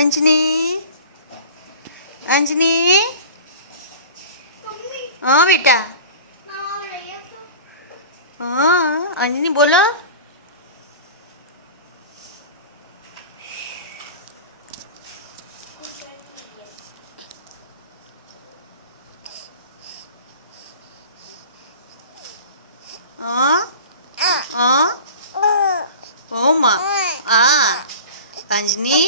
અંજની અંજની હા બેટા હા અંજની બોલો હા હા હા અંજની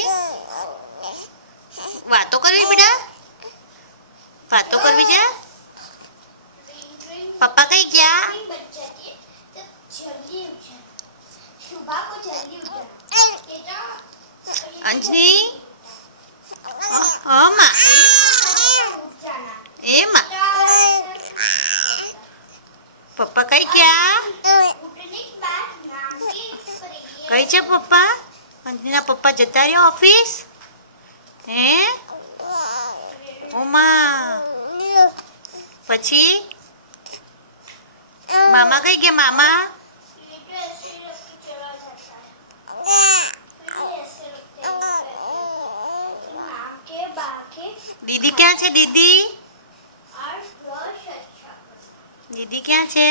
વાતો કરવી બેટા વાતો કરવી છે પપ્પા કઈ ગયા અંજની હા માં એમાં પપ્પા કઈ ગયા કઈ છે પપ્પા અંજનીના પપ્પા જતા રહ્યા ઓફિસ હે ઓમાં પછી મામા કઈ ગયા મામા દીદી ક્યાં છે દીદી દીદી ક્યાં છે